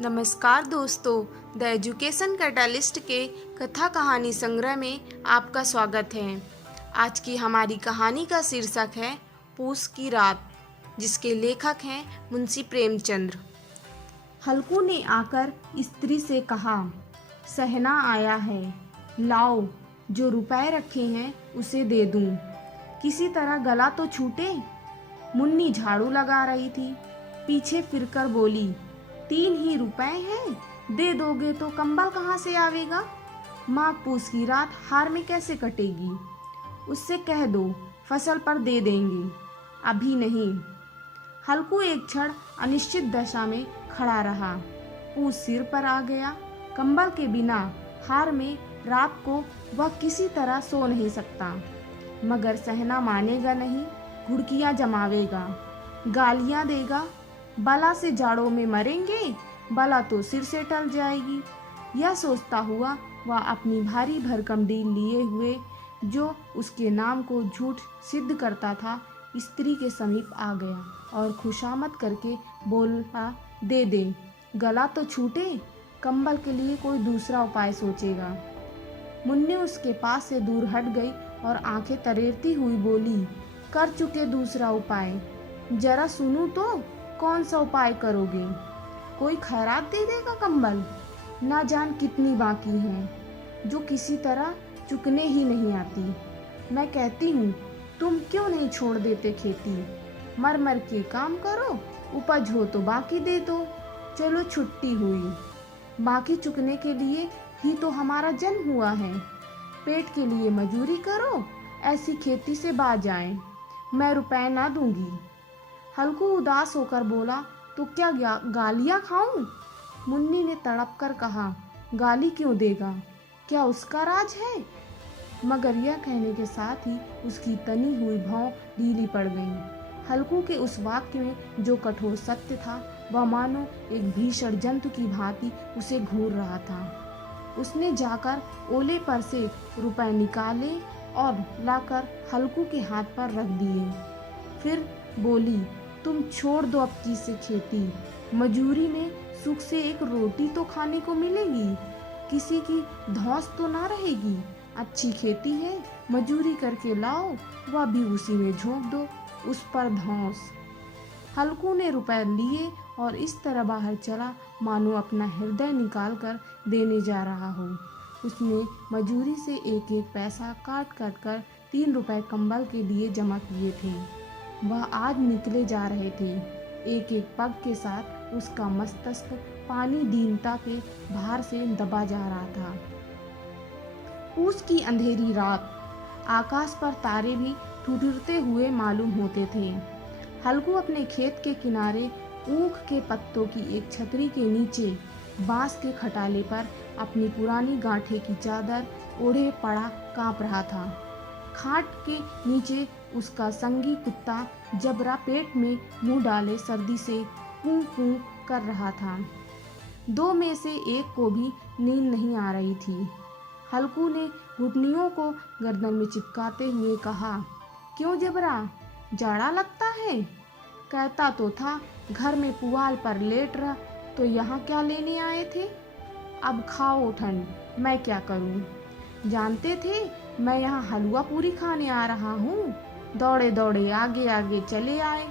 नमस्कार दोस्तों, the education catalyst के कथा कहानी संग्रह में आपका स्वागत है। आज की हमारी कहानी का शीर्षक है पूस की रात, जिसके लेखक हैं मुंशी प्रेमचंद्र। हल्कू ने आकर स्त्री से कहा, सहना आया है, लाओ, जो रुपए रखे हैं उसे दे दूं। किसी तरह गला तो छूटे। मुन्नी झाड़ू लगा रही थी, पीछे फिरकर बोली, 3 ही रुपए हैं, दे दोगे तो कंबल कहाँ से आवेगा? माघ पूस की रात हार में कैसे कटेगी? उससे कह दो फसल पर दे देंगे, अभी नहीं। हल्कू एक क्षण अनिश्चित दशा में खड़ा रहा। पूस सिर पर आ गया। कंबल के बिना हार में रात को वह किसी तरह सो नहीं सकता, मगर सहना मानेगा नहीं। घुड़कियां जमावेगा, गालियां देगा। बला से जाड़ों में मरेंगे, बला तो सिर से टल जाएगी। यह सोचता हुआ वह अपनी भारी भरकम डील लिए हुए, जो उसके नाम को झूठ सिद्ध करता था, स्त्री के समीप आ गया और खुशामद करके बोला, दे दे, गला तो छूटे, कंबल के लिए कोई दूसरा उपाय सोचेगा। मुन्नी उसके पास से दूर हट गई और आंखें तरेरती हुई बोली, कर चुके दूसरा उपाय, जरा सुनूं तो, कौन सा उपाय करोगे? कोई खैरात दे देगा कंबल? ना जान कितनी बाकी हैं, जो किसी तरह चुकने ही नहीं आती। मैं कहती हूँ, तुम क्यों नहीं छोड़ देते खेती? मर मर के काम करो, उपज हो तो बाकी दे दो। चलो छुट्टी हुई, बाकी चुकने के लिए ही तो हमारा जन्म हुआ है। पेट के लिए मजूरी करो, ऐसी खेती से बाज आए। मैं रुपए ना दूंगी। हल्कू उदास होकर बोला, तो क्या गालियाँ खाऊं? मुन्नी ने तड़प कर कहा, गाली क्यों देगा? क्या उसका राज है? मगर यह कहने के साथ ही उसकी तनी हुई भौं ढीली पड़ गई। हल्कू के उस वाक्य में जो कठोर सत्य था, वह मानो एक भीषण जंतु की भांति उसे घूर रहा था। उसने जाकर ओले पर से रुपए निकाले और लाकर हल्कू के हाथ पर रख दिए। फिर बोली, तुम छोड़ दो अब की से खेती। मजूरी में सुख से एक रोटी तो खाने को मिलेगी, किसी की धौंस तो ना रहेगी। अच्छी खेती है, मजूरी करके लाओ, वह भी उसी में झोंक दो, उस पर धौंस। हल्कू ने रुपए लिए और इस तरह बाहर चला मानो अपना हृदय निकाल कर देने जा रहा हो। उसने मजूरी से एक एक पैसा काट काट कर 3 रुपए कंबल के लिए जमा किए थे। वह आज निकले जा रहे थे। एक एक पग के साथ उसका मस्तिष्क पानी दीनता के भार से दबा जा रहा था। पूस की अंधेरी रात, आकाश पर तारे भी ठुठुरते हुए मालूम होते थे। हल्कू अपने खेत के किनारे ऊख के पत्तों की एक छतरी के नीचे बांस के खटाले पर अपनी पुरानी गांठे की चादर ओढ़े पड़ा कांप रहा था। खाट के नीचे उसका संगी कुत्ता जबरा पेट में मुंह डाले सर्दी से कूं कूं कर रहा था। 2 में से एक को भी नींद नहीं आ रही थी। हल्कू ने घुटनियों को गर्दन में चिपकाते हुए कहा, क्यों जबरा, जाड़ा लगता है? कहता तो था घर में पुआल पर लेट रहा, तो यहाँ क्या लेने आए थे? अब खाओ ठंड, मैं क्या करूं? जानते थे मैं यहाँ हलवा पूरी खाने आ रहा हूँ? दौड़े दौड़े आगे आगे चले आए,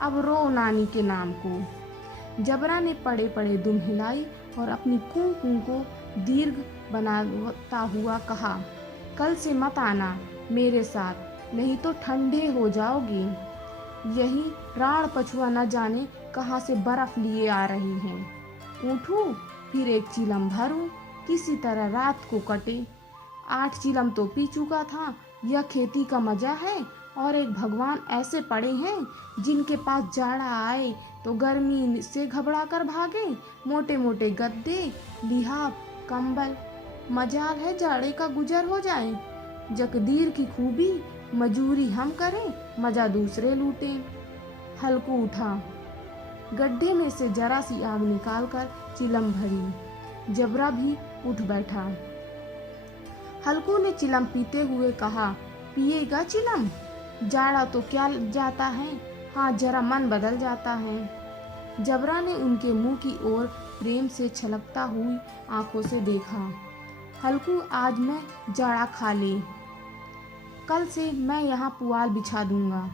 अब रो नानी के नाम को। जबरा ने पड़े पड़े दुम हिलाई और अपनी कूं कूं को दीर्घ बनाता हुआ कहा, कल से मत आना मेरे साथ, नहीं तो ठंडे हो जाओगे। यही राण पछुआ न जाने कहाँ से बर्फ लिए आ रही हैं। उठूं, फिर एक चिलम भरूं, किसी तरह रात को कटे। 8 चिलम तो पी चुका था। यह खेती का मजा है। और एक भगवान ऐसे पड़े हैं जिनके पास जाड़ा आए तो गर्मी से घबरा कर भागे। मोटे मोटे गद्दे, लिहाफ, कंबल, मजाल है जाड़े का गुजर हो जाए। जकदीर की खूबी, मजूरी हम करें, मजा दूसरे लूटें। हल्कू उठा, गड्ढे में से जरा सी आग निकालकर चिलम भरी। जबरा भी उठ बैठा। हल्कू ने चिलम पीते हुए कहा, पिएगा चिलम? जाड़ा तो क्या जाता है, हाँ जरा मन बदल जाता है। जबरा ने उनके मुंह की ओर प्रेम से छलकता हुई आंखों से देखा। हल्कू, आज मैं जाड़ा खा ले। कल से मैं यहाँ पुआल बिछा दूंगा,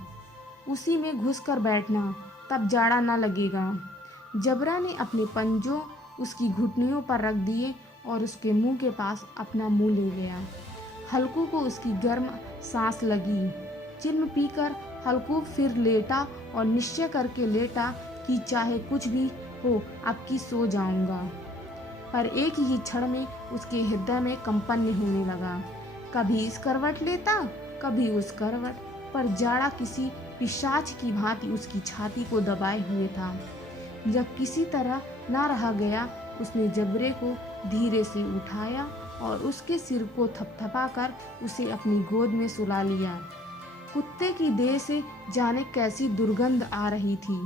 उसी में घुस कर बैठना, तब जाड़ा न लगेगा। जबरा ने अपने पंजों उसकी घुटनियों पर रख दिए और उसके मुंह के पास अपना मुंह ले गया। हल्कू को उसकी गर्म सांस लगी। चिल्म पीकर हल्कू फिर लेटा और निश्चय करके लेटा कि चाहे कुछ भी हो, अब की सो जाऊंगा। पर एक ही क्षण में उसके हृदय में कंपन होने लगा। कभी इस करवट लेता, कभी उस करवट, पर जाड़ा किसी पिशाच की भांति उसकी छाती को दबाए हुए था। जब किसी तरह ना रहा गया, उसने जबरे को धीरे से उठाया और उसके सिर को थपथपाकर उसे अपनी गोद में सुला लिया। कुत्ते की देह से जाने कैसी दुर्गंध आ रही थी,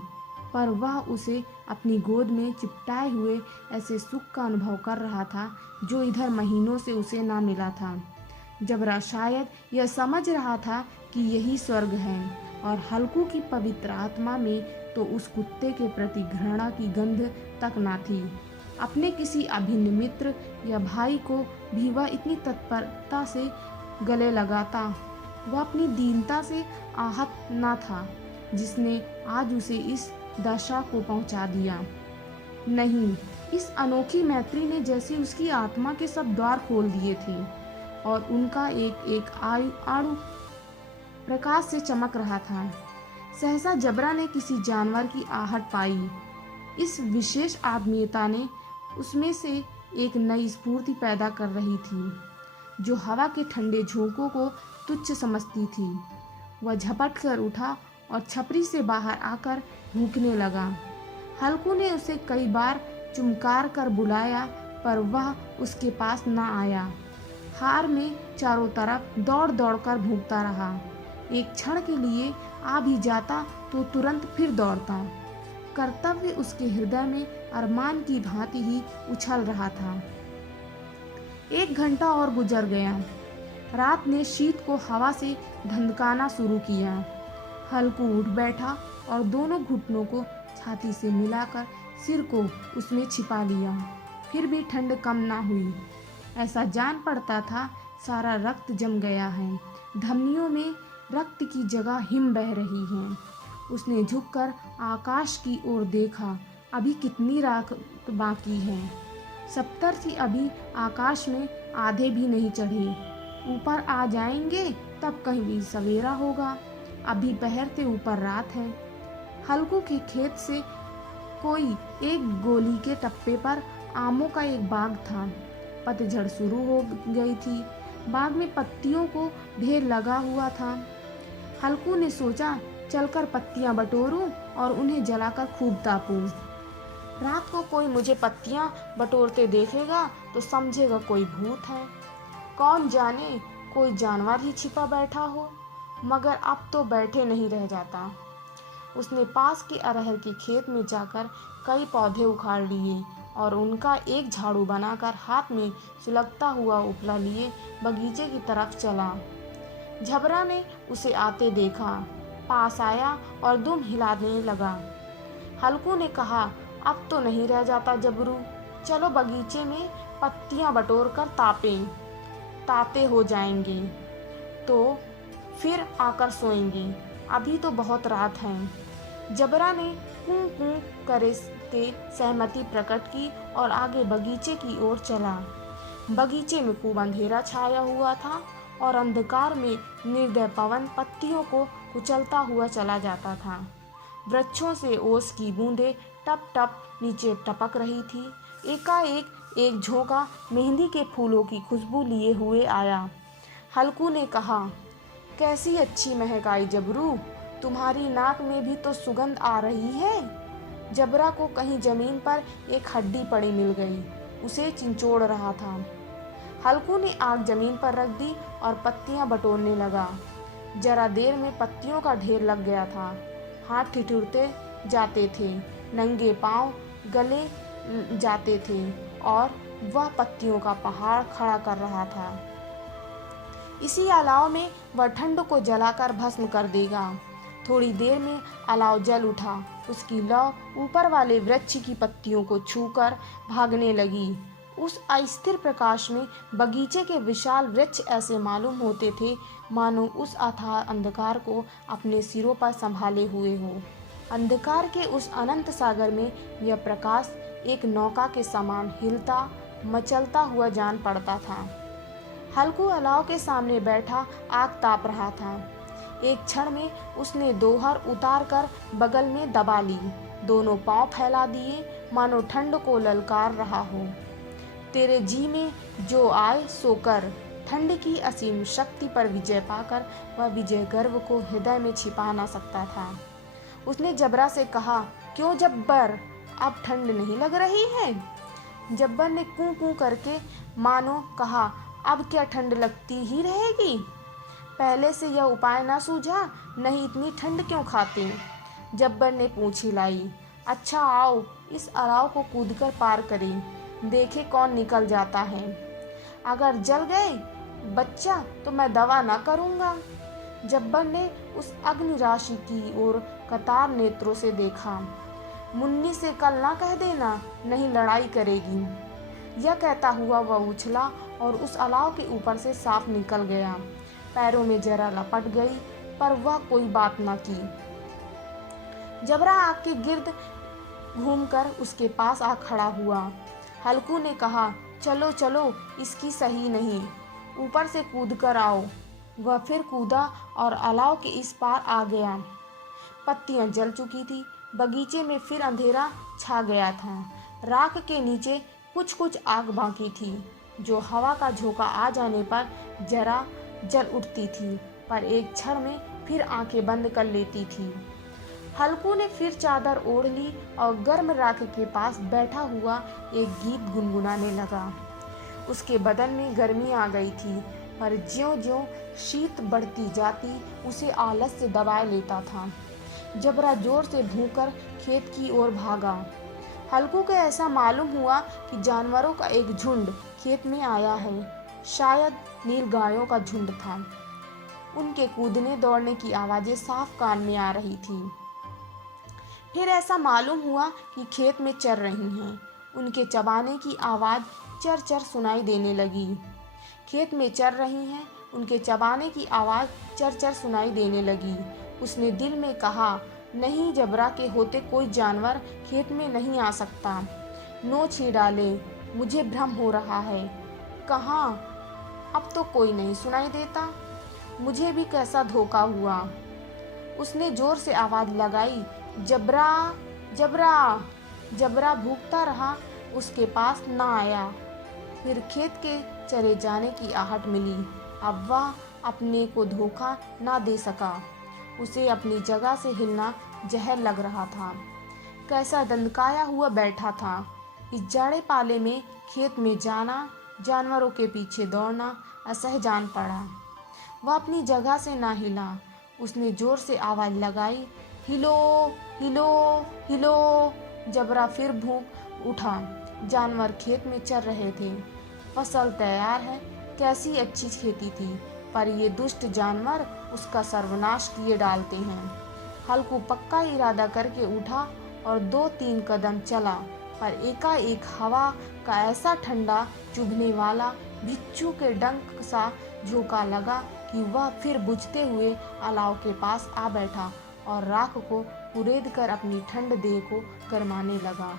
पर वह उसे अपनी गोद में चिपटाए हुए ऐसे सुख का अनुभव कर रहा था जो इधर महीनों से उसे ना मिला था। जबरा शायद यह समझ रहा था कि यही स्वर्ग है, और हल्कू की पवित्र आत्मा में तो उस कुत्ते के प्रति घृणा की गंध तक ना थी। अपने किसी अभिन्न मित्र या भाई को भी वह इतनी तत्परता से गले लगाता। वह अपनी दीनता से आहत न था जिसने आज उसे इस दशा को पहुंचा दिया। नहीं, इस अनोखी मैत्री ने जैसे उसकी आत्मा के सब द्वार खोल दिए थे और उनका एक एक आणु प्रकाश से चमक रहा था। सहसा जबरा ने किसी जानवर की आहट पाई। इस विशेष आत्मीयता ने उसमें से एक नई स्फूर्ति पैदा कर रही थी, जो हवा के ठंडे झोंकों को तुच्छ समझती थी। वह झपट कर उठा और छपरी से बाहर आकर भूखने लगा। हल्कू ने उसे कई बार चुमकार कर बुलाया, पर वह उसके पास न आया। हार में चारों तरफ दौड़ दौड़ कर भूखता रहा। एक क्षण के लिए आ भी जाता तो तुरंत फिर दौड़ता। कर्तव्य उसके हृदय में अरमान की भांति ही उछल रहा था। 1 घंटा और गुजर गया। रात ने शीत को हवा से धंधकाना शुरू किया। हल्कू उठ बैठा और दोनों घुटनों को छाती से मिलाकर सिर को उसमें छिपा लिया। फिर भी ठंड कम ना हुई। ऐसा जान पड़ता था सारा रक्त जम गया है, धमनियों में रक्त की जगह हिम बह रही है। उसने झुककर आकाश की ओर देखा। अभी कितनी रात बाकी है। सप्तर्षि अभी आकाश में आधे भी नहीं चढ़े। ऊपर आ जाएंगे तब कहीं भी सवेरा होगा। अभी पहरते ऊपर रात है। हल्कू के खेत से कोई एक गोली के टप्पे पर आमों का एक बाग था। पतझड़ शुरू हो गई थी। बाग में पत्तियों को ढेर लगा हुआ था। हल्कू ने सोचा, चलकर पत्तियां बटोरूं और उन्हें जलाकर खूब तापूं। रात को कोई मुझे पत्तियां बटोरते देखेगा तो समझेगा कोई भूत है। कौन जाने कोई जानवर ही छिपा बैठा हो। मगर अब तो बैठे नहीं रह जाता। उसने पास के अरहर के खेत में जाकर कई पौधे उखाड़ लिए और उनका एक झाड़ू बनाकर हाथ में सुलगता हुआ उपला लिए बगीचे की तरफ चला। जबरा ने उसे आते देखा, पास आया और दुम हिलाने लगा। हल्कू ने कहा, अब तो नहीं रह जाता जबरू, चलो बगीचे में पत्तियां बटोर कर तापें। ताते हो जाएंगे तो फिर आकर सोएंगे। अभी तो बहुत रात है। जबरा ने कूं कूं करे के सहमति प्रकट की और आगे बगीचे की ओर चला। बगीचे में खूब अंधेरा छाया हुआ था और अंधकार में निर्दय पवन पत्तियों को कुचलता हुआ चला जाता था। वृक्षों से ओस की बूंदें टप टप नीचे टपक रही थी। एकाएक एक झोंका मेहंदी के फूलों की खुशबू लिए हुए आया। हल्कू ने कहा, कैसी अच्छी महक आई जबरू, तुम्हारी नाक में भी तो सुगंध आ रही है। जबरा को कहीं जमीन पर एक हड्डी पड़ी मिल गई, उसे चिंचोड़ रहा था। हल्कू ने आग जमीन पर रख दी और पत्तियां बटोरने लगा। जरा देर में पत्तियों का ढेर लग गया था। हाथ ठिठुरते जाते थे, नंगे पांव गले जाते थे और वह पत्तियों का पहाड़ खड़ा कर रहा था। इसी अलाव में वह ठंड को जलाकर भस्म कर देगा। थोड़ी देर में अलाव जल उठा। उसकी लौ ऊपर वाले वृक्ष की पत्तियों को छूकर भागने लगी। उस अस्थिर प्रकाश में बगीचे के विशाल वृक्ष ऐसे मालूम होते थे मानो उस अथाह अंधकार को अपने सिरों पर संभाले हुए हो। अंधकार के उस अनंत सागर में यह प्रकाश एक नौका के समान हिलता मचलता हुआ जान पड़ता था। हल्कू अलाव के सामने बैठा आग ताप रहा था। एक क्षण में उसने दोहर उतार कर बगल में दबा ली, दोनों पांव फैला दिए मानो ठंड को ललकार रहा हो। तेरे जी में जो आए सो कर। ठंड की असीम शक्ति पर विजय पाकर वह विजय गर्व को हृदय में छिपा ना सकता था। उसने जबरा से कहा, क्यों जब्बर, अब ठंड नहीं लग रही है? जब्बर ने कूं कूं करके मानो कहा, अब क्या ठंड लगती ही रहेगी? पहले से यह उपाय ना सूझा, नहीं इतनी ठंड क्यों खाते? जब्बर ने पूंछ हिलाई। अच्छा आओ इस अलाव को कूदकर पार करें, देखे कौन निकल जाता है। अगर जल गए बच्चा तो मैं दवा ना करूँगा। जब्बर ने उस अग्नि राशि की ओर कतार नेत्रों से देखा। मुन्नी से कल ना कह देना, नहीं लड़ाई करेगी। यह कहता हुआ वह उछला और उस अलाव के ऊपर से साफ निकल गया। पैरों में जरा लपट गई पर वह कोई बात न की। जबरा आग के गिर्द घूमकर उसके पास आ खड़ा हुआ। हल्कू ने कहा, चलो चलो इसकी सही नहीं, ऊपर से कूद कर आओ। वह फिर कूदा और अलाव के इस पार आ गया। पत्तियां जल चुकी थी, बगीचे में फिर अंधेरा छा गया था। राख के नीचे कुछ कुछ आग बाकी थी, जो हवा का झोंका आ जाने पर जरा जल उठती थी, पर एक क्षण में फिर आंखें बंद कर लेती थी। हल्कू ने फिर चादर ओढ़ ली और गर्म राख के पास बैठा हुआ एक गीत गुनगुनाने लगा। उसके बदन में गर्मी आ गई थी, पर ज्यों-ज्यों शीत बढ़ती जाती उसे आलस्य दबाए लेता था। जबरा जोर से भूंकर खेत की ओर भागा। हल्कू को ऐसा मालूम हुआ कि जानवरों का एक झुंड खेत में आया है। शायद नीलगायों का झुंड था। उनके कूदने दौड़ने की आवाज़ें साफ कान में आ रही थी। फिर ऐसा मालूम हुआ कि खेत में चर रही हैं। उनके चबाने की आवाज़ चर चर सुनाई देने लगी। खेत में चर रही हैं, उनके चबाने की आवाज़ चर चर सुनाई देने लगी। उसने दिल में कहा, नहीं, जबरा के होते कोई जानवर खेत में नहीं आ सकता। नोच ही डाले, मुझे भ्रम हो रहा है। कहाँ? अब तो कोई नहीं सुनाई देता। मुझे भी कैसा धोखा हुआ। उसने जोर से आवाज़ लगाई, जबरा जबरा। जबरा भूखता रहा, उसके पास न आया। फिर खेत के चरे जाने की आहट मिली। अब वह अपने को धोखा ना दे सका। उसे अपनी जगह से हिलना जहर लग रहा था। कैसा दंदकाया हुआ बैठा था। इस जाड़े पाले में खेत में जाना, जानवरों के पीछे दौड़ना असह जान पड़ा। वह अपनी जगह से ना हिला। उसने जोर से आवाज़ लगाई, हिलो हिलो हिलो। जबरा फिर भूख उठा। जानवर खेत में चर रहे थे। फसल तैयार है, कैसी अच्छी खेती थी, पर ये दुष्ट जानवर उसका सर्वनाश किए डालते हैं। हल्कू पक्का इरादा करके उठा और 2-3 कदम चला, पर एकाएक हवा का ऐसा ठंडा चुभने वाला बिच्छू के डंक सा झोंका लगा कि वह फिर बुझते हुए अलाव के पास आ बैठा और राख को कुरेद कर अपनी ठंड देह को गरमाने लगा।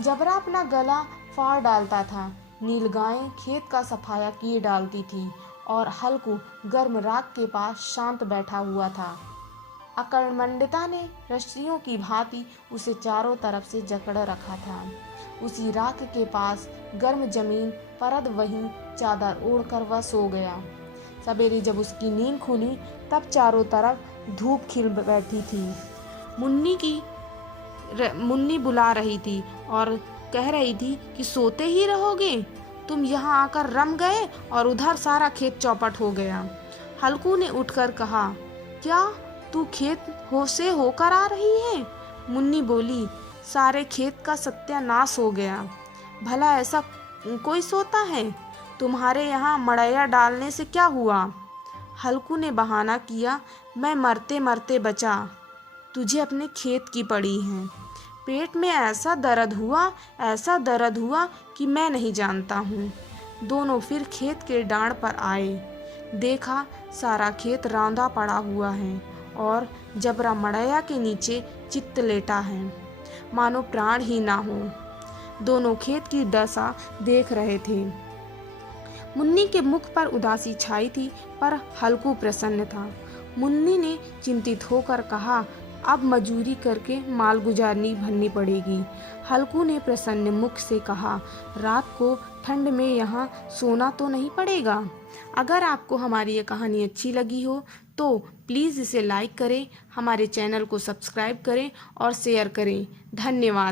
जबरा अपना गला फाड़ डालता था। नीलगायें खेत का सफाया किए डालती थी और हल्कू गर्म राख के पास शांत बैठा हुआ था। अकर्मण्यता ने रस्सियों की भांति उसे चारों तरफ से जकड़ रखा था। उसी राख के पास गर्म जमीन पर वहीं चादर ओढ़कर वह सो गया। सवेरे जब उसकी नींद खुली तब चारों तरफ धूप खिल बैठी थी। मुन्नी बुला रही थी और कह रही थी कि सोते ही रहोगे, तुम यहाँ आकर रम गए और उधर सारा खेत चौपट हो गया। हल्कू ने उठकर कहा, क्या तू खेत से होकर आ रही है? मुन्नी बोली, सारे खेत का सत्यानाश हो गया। भला ऐसा कोई सोता है? तुम्हारे यहाँ मड़ैया डालने से क्या हुआ? हल्कू ने बहाना किया, मैं मरते मरते बचा, तुझे अपने खेत की पड़ी है। पेट में ऐसा दर्द हुआ कि मैं नहीं जानता हूँ। दोनों फिर खेत के डांड पर आए। देखा सारा खेत रौंदा पड़ा हुआ है और जबरा मड़ैया के नीचे चित्त लेटा है, मानो प्राण ही ना हो। दोनों खेत की दशा देख रहे थे। मुन्नी के मुख पर उदासी छाई थी, पर हल्कू प्रसन्न था। मुन्नी ने चिंतित होकर कहा, अब मजूरी करके मालगुजारनी भरनी पड़ेगी। हल्कू ने प्रसन्न मुख से कहा, रात को ठंड में यहाँ सोना तो नहीं पड़ेगा। अगर आपको हमारी ये कहानी अच्छी लगी हो तो प्लीज़ इसे लाइक करें, हमारे चैनल को सब्सक्राइब करें और शेयर करें। धन्यवाद।